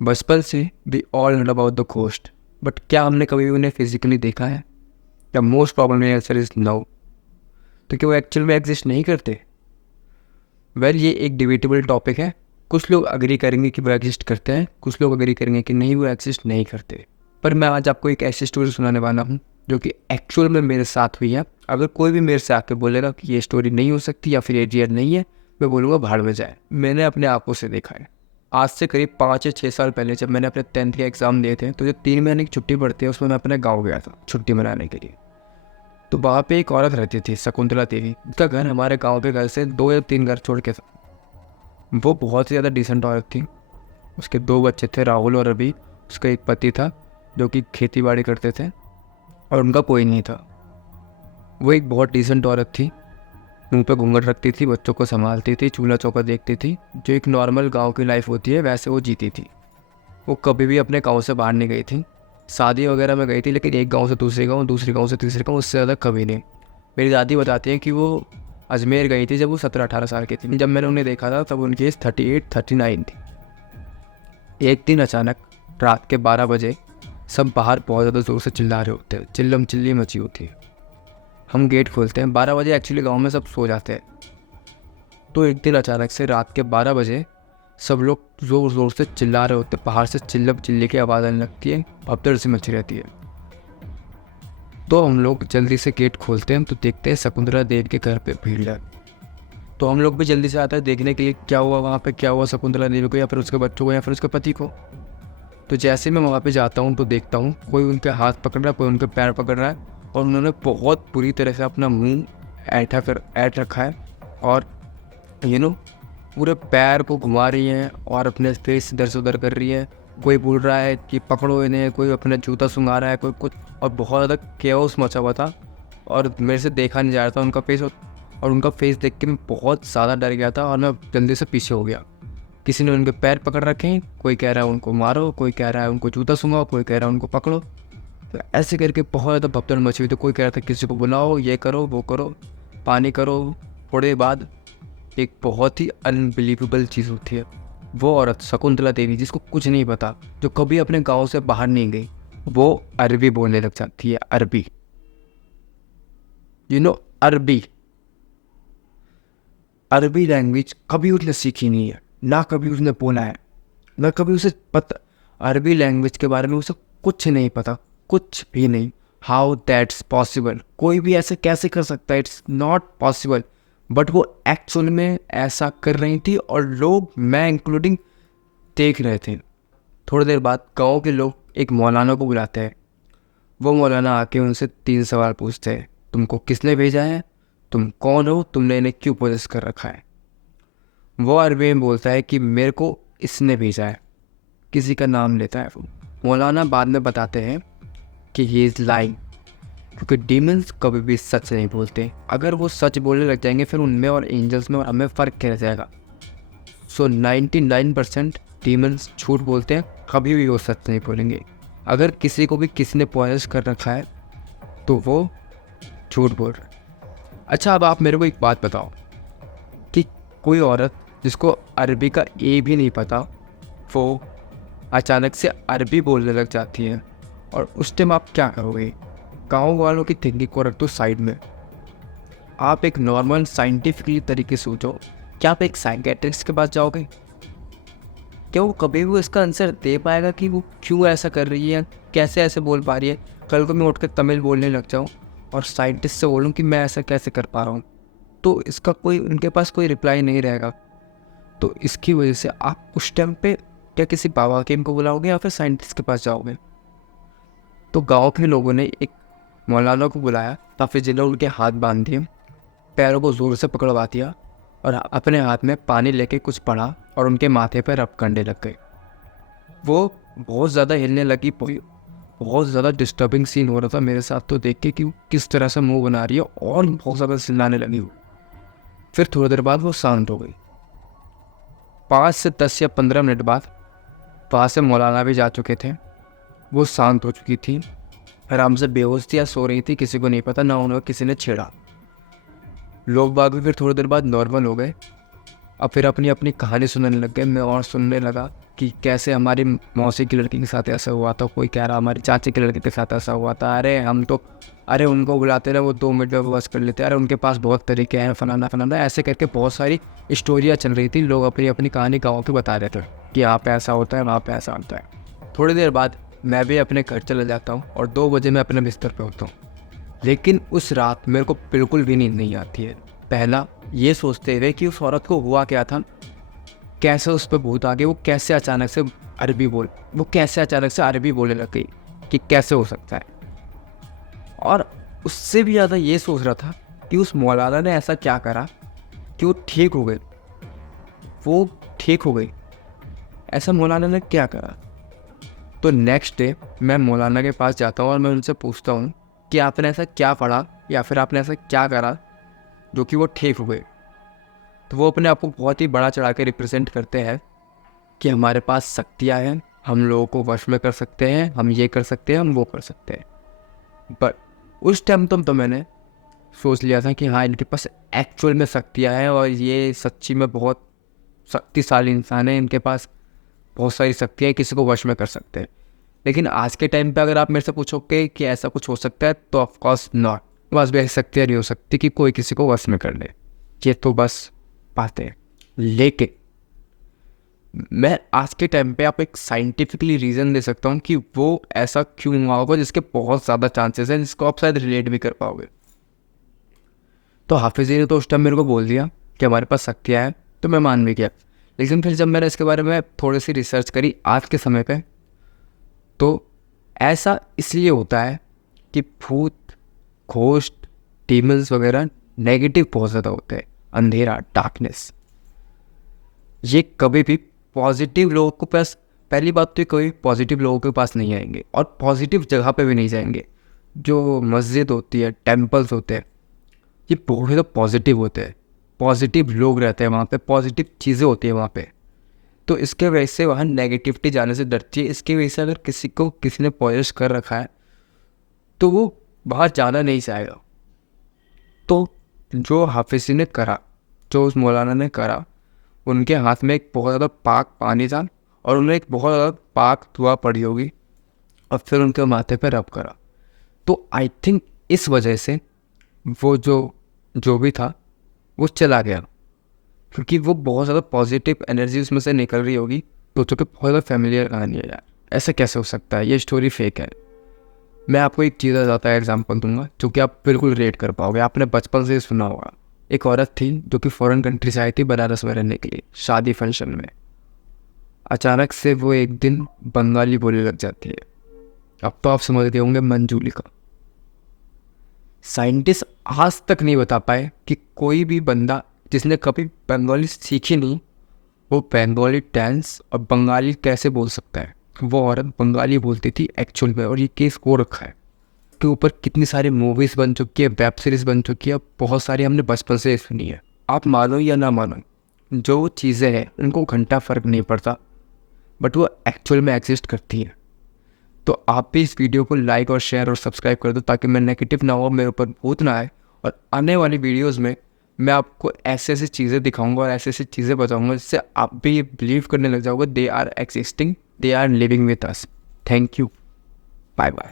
बचपन से we all know about the ghost, but क्या हमने कभी उन्हें फिजिकली देखा है? The most probable answer is no. तो क्या वो एक्चुअल में एग्जिस्ट नहीं करते? वेल, ये एक डिबेटेबल टॉपिक है। कुछ लोग अग्री करेंगे कि वो एग्जिस्ट करते हैं, कुछ लोग अग्री करेंगे कि नहीं, वो एग्जिस्ट नहीं करते। पर मैं आज आपको एक ऐसी स्टोरी सुनाने वाला हूँ जो कि एक्चुअल में मेरे साथ हुई है। अगर कोई भी मेरे से आके बोलेगा कि ये स्टोरी नहीं हो सकती या फिर ये रियल नहीं है, मैं बोलूँगा भाड़ में जाए। मैंने अपने आंखों से देखा है। आज से करीब 5 या 6 साल पहले जब मैंने अपने 10th के एग्ज़ाम दिए थे, तो जो 3 महीने की छुट्टी पड़ती है उसमें मैं अपने गाँव गया था छुट्टी मनाने के लिए। तो वहाँ पे एक औरत रहती थी, शकुंतला देवी। उसका घर हमारे गाँव के घर से 2 या 3 घर छोड़ के था। वो बहुत ही ज़्यादा डिसेंट औरत थी। उसके 2 बच्चे थे, राहुल और अभी। उसका एक पति था जो कि खेती बाड़ी करते थे और उनका कोई नहीं था। वो एक बहुत डिसेंट औरत थी। मुंह पे घूंघट रखती थी, बच्चों को संभालती थी, चूल्हा चौका देखती थी। जो एक नॉर्मल गांव की लाइफ होती है वैसे वो जीती थी। वो कभी भी अपने गांव से बाहर नहीं गई थी। शादी वगैरह में गई थी, लेकिन एक गांव से दूसरे गांव, दूसरे गांव से तीसरे गांव, उससे ज़्यादा कभी नहीं। मेरी दादी बताती हैं कि वो अजमेर गई थी जब वो 17-18 साल की थी। जब मैंने उन्हें देखा था तब उनकी एज 38-39 थी। एक दिन अचानक रात के 12 बजे सब बाहर बहुत ज़्यादा ज़ोर से चिल्ला रहे होते हैं, चिल्लम चिल्ली मची होती है। हम गेट खोलते हैं। 12 बजे एक्चुअली गांव में सब सो जाते हैं। तो एक दिन अचानक से रात के 12 बजे सब लोग ज़ोर ज़ोर से चिल्ला रहे होते हैं। बाहर से चिल्लम चिल्ली की आवाज़ आने लगती है, भगदड़ सी मची रहती है। तो हम लोग जल्दी से गेट खोलते हैं तो देखते हैं शकुंतला देवी के घर पे भीड़ है। तो हम लोग भी जल्दी से आते हैं देखने के लिए क्या हुआ वहाँ पे, क्या हुआ शकुंतला देवी को या फिर उसके बच्चों को या फिर उसके पति को। तो जैसे मैं वहाँ पे जाता हूँ तो देखता हूँ कोई उनके हाथ पकड़ रहा है, कोई उनके पैर पकड़ रहा है, और उन्होंने बहुत बुरी तरह से अपना मुंह ऐंठ रखा है और पूरे पैर को घुमा रही हैं और अपने फेस इधर से उधर कर रही है। कोई बोल रहा है कि पकड़ो इन्हें, कोई अपना जूता सुंघा रहा है, कोई कुछ, और बहुत ज़्यादा केओस मचा हुआ था। और मेरे से देखा नहीं जा रहा था उनका फेस, और उनका फेस देख के मैं बहुत ज़्यादा डर गया था और मैं जल्दी से पीछे हो गया। किसी ने उनके पैर पकड़ रखे हैं, कोई कह रहा है उनको मारो, कोई कह रहा है उनको जूता सूंघाओ, कोई कह रहा है उनको पकड़ो। तो ऐसे करके बहुत ज़्यादा भगदड़ मची हुई थी। कोई कह रहा था किसी को बुलाओ, ये करो, वो करो, पानी करो। थोड़ी देर बाद एक बहुत ही अनबिलीवेबल चीज़ होती है। वो औरत शकुंतला देवी, जिसको कुछ नहीं पता, जो कभी अपने गांव से बाहर नहीं गई, वो अरबी बोलने लग जाती है। अरबी, अरबी। अरबी लैंग्वेज कभी उसने सीखी नहीं है, ना कभी उसने बोला है, ना कभी उसे पता। अरबी लैंग्वेज के बारे में उसे कुछ नहीं पता, कुछ भी नहीं। How that's possible? कोई भी ऐसे कैसे कर सकता है? It's not possible. बट वो एक्चुअल में ऐसा कर रही थी और लोग, मैं इंक्लूडिंग, देख रहे थे। थोड़ी देर बाद गाँव के लोग एक मौलाना को बुलाते हैं। वो मौलाना आके उनसे 3 सवाल पूछते हैं। तुमको किसने भेजा है? तुम कौन हो? तुमने इन्हें क्यों पोजेस कर रखा है? वो अरबी में बोलता है कि मेरे को इसने भेजा है। किसी का नाम लेता है वो। मौलाना बाद में बताते हैं कि ही इज़ लाइंग, क्योंकि डीमंस कभी भी सच नहीं बोलते। अगर वो सच बोलने लग जाएंगे फिर उनमें और एंजल्स में और हमें फ़र्क क्या रह जाएगा। सो 99% डीमंस झूठ बोलते हैं, कभी भी वो सच नहीं बोलेंगे। अगर किसी को भी किसी ने पॉइस कर रखा है तो वो झूठ बोल रहा है। अच्छा, अब आप मेरे को एक बात बताओ कि कोई औरत जिसको अरबी का ए भी नहीं पता, वो अचानक से अरबी बोलने लग जाती है, और उस टाइम आप क्या करोगे? गाँव वालों की थिंकिंग को रख दो साइड में। आप एक नॉर्मल साइंटिफिकली तरीके से सोचो, क्या आप एक साइकेट्रिस्ट के पास जाओगे? क्या वो कभी भी इसका आंसर दे पाएगा कि वो क्यों ऐसा कर रही है, कैसे ऐसे बोल पा रही है? कल को मैं उठ कर तमिल बोलने लग जाऊँ और साइंटिस्ट से बोलूँ कि मैं ऐसा कैसे कर पा रहा हूँ, तो इसका कोई, उनके पास कोई रिप्लाई नहीं रहेगा। तो इसकी वजह से आप उस टाइम पे क्या किसी बाबा हकीम को बुलाओगे या फिर साइंटिस्ट के पास जाओगे? तो गांव के लोगों ने एक मौलाना को बुलाया, काफ़ी जिन्होंने उनके हाथ बांध दिए, पैरों को ज़ोर से पकड़वा दिया और अपने हाथ में पानी लेके कुछ पड़ा और उनके माथे पर रब करने लग गए। वो बहुत ज़्यादा हिलने लगी। बहुत ज़्यादा डिस्टर्बिंग सीन हो रहा था मेरे साथ तो देख के कि वो किस तरह से मुंह बना रही है और बहुत ज़्यादा चिल्लाने लगी वो। फिर थोड़ी देर बाद वो शांत हो गई। 5 से 10 या 15 मिनट बाद वहाँ से मौलाना भी जा चुके थे। वो शांत हो चुकी थी, आराम से बेहोश थी या सो रही थी, किसी को नहीं पता, ना उन्हें किसी ने छेड़ा। लोग बाग भी फिर थोड़ी देर बाद नॉर्मल हो गए। अब फिर अपनी अपनी कहानी सुनाने लग गए। मैं और सुनने लगा कि कैसे हमारी मौसी की लड़की के साथ ऐसा हुआ था, कोई कह रहा हमारी चाची की लड़की के साथ ऐसा हुआ था, अरे उनको बुलाते रहे, वो 2 मिनट में बस कर लेते, अरे उनके पास बहुत तरीके हैं, फलाना ऐसे करके बहुत सारी स्टोरियाँ चल रही थी। लोग अपनी अपनी कहानी गाँव की बता रहे थे कि यहाँ पे ऐसा होता है, वहाँ पे ऐसा होता है। थोड़ी देर बाद मैं भी अपने घर चला जाता हूँ और 2 बजे मैं अपने बिस्तर पे होता हूँ। लेकिन उस रात मेरे को बिल्कुल भी नींद नहीं आती है। पहला ये सोचते हुए कि उस औरत को हुआ क्या था, कैसे उस पर भूत आ गए, वो कैसे अचानक से अरबी बोलने लग गई, कि कैसे हो सकता है। और उससे भी ज़्यादा ये सोच रहा था कि उस मौलाना ने ऐसा क्या करा कि वो ठीक हो गई। ऐसा मौलाना ने क्या करा। तो नेक्स्ट डे मैं मौलाना के पास जाता हूँ और मैं उनसे पूछता हूँ कि आपने ऐसा क्या पढ़ा या फिर आपने ऐसा क्या करा जो कि वो ठीक हो गए। तो वो अपने आप को बहुत ही बड़ा चढ़ा के रिप्रेजेंट करते हैं कि हमारे पास शक्तियाँ हैं, हम लोगों को वश में कर सकते हैं, हम ये कर सकते हैं, हम वो कर सकते हैं। बट उस टाइम तो मैंने सोच लिया था कि हाँ, इनके पास एक्चुअल में शक्तियाँ हैं और ये सच्ची में बहुत शक्तिशाली इंसान है, इनके पास बहुत सारी शक्तियाँ, किसी को वश में कर सकते हैं। लेकिन आज के टाइम पे अगर आप मेरे से पूछोगे कि ऐसा कुछ हो सकता है, तो ऑफकोर्स नॉट। बस भी ऐसी शक्तियाँ नहीं हो सकती कि कोई किसी को वश में कर ले, ये तो बस बातें हैं। लेकिन मैं आज के टाइम पे आप एक साइंटिफिकली रीज़न दे सकता हूँ कि वो ऐसा क्यों हुआ होगा, जिसके बहुत ज़्यादा चांसेस हैं, जिसको आप शायद रिलेट भी कर पाओगे। तो हाफिज़ ने तो उस टाइम मेरे को बोल दिया कि हमारे पास शक्तियाँ हैं, तो मैं मान भी गया। लेकिन फिर जब मैंने इसके बारे में थोड़ी सी रिसर्च करी आज के समय पे, तो ऐसा इसलिए होता है कि भूत, घोस्ट, डीमंस वगैरह नेगेटिव बहुत ज़्यादा होते हैं। अंधेरा, डार्कनेस, ये कभी भी पॉजिटिव लोगों के पास, पहली बात तो ये कभी पॉजिटिव लोगों के पास नहीं आएंगे और पॉजिटिव जगह पे भी नहीं जाएंगे। जो मस्जिद होती है, टेम्पल्स होते हैं, ये बहुत ज़्यादा पॉजिटिव होते हैं, पॉजिटिव लोग रहते हैं वहाँ पे, पॉजिटिव चीज़ें होती हैं वहाँ पे। तो इसके वजह से वहाँ नेगेटिविटी जाने से डरती है। इसकी वजह से अगर किसी ने पॉजिश कर रखा है तो वो बाहर जाना नहीं चाहेगा। तो जो हाफिज़ ने करा, जो उस मौलाना ने करा, उनके हाथ में एक बहुत ज़्यादा पाक पानी था और उन्हें एक बहुत ज़्यादा पाक दुआ पड़ी होगी और फिर उनके माथे पर रब करा। तो आई थिंक इस वजह से वो जो भी था वो चला गया, क्योंकि वो बहुत ज़्यादा पॉजिटिव एनर्जी उसमें से निकल रही होगी। तो कि बहुत ज़्यादा फैमिलियर कहानी है यार, ऐसा कैसे हो सकता है, ये स्टोरी फेक है। मैं आपको एक चीज़ ज़्यादा एग्जांपल दूंगा जो कि आप बिल्कुल रिलेट कर पाओगे। आपने बचपन से सुना होगा, एक औरत थी जो कि फॉरेन कंट्री से आई थी बनारस में रहने के लिए, शादी फंक्शन में। अचानक से वो एक दिन बंगाली बोलने लग जाती है। अब तो आप समझ गए होंगे मंजूली का। साइंटिस्ट आज तक नहीं बता पाए कि कोई भी बंदा जिसने कभी बंगाली सीखी नहीं, वो बंगाली डांस और बंगाली कैसे बोल सकता है। वो औरत बंगाली बोलती थी एक्चुअल में, और ये केस हो रखा है। के ऊपर कितनी सारी मूवीज़ बन चुकी है, वेब सीरीज़ बन चुकी है, बहुत सारी हमने बचपन से सुनी है। आप मानो या ना मानो, जो चीज़ें हैं उनको घंटा फ़र्क नहीं पड़ता, बट वो एक्चुअल में एग्जिस्ट करती हैं। तो आप भी इस वीडियो को लाइक और शेयर और सब्सक्राइब कर दो, ताकि मैं नेगेटिव ना हो, मेरे ऊपर भूत ना आए। और आने वाली वीडियोज़ में मैं आपको ऐसे ऐसी चीज़ें दिखाऊंगा और ऐसी ऐसी चीज़ें बताऊंगा जिससे आप भी ये बिलीव करने लग जाओगे, they are existing, they are living with us. Thank you, bye bye.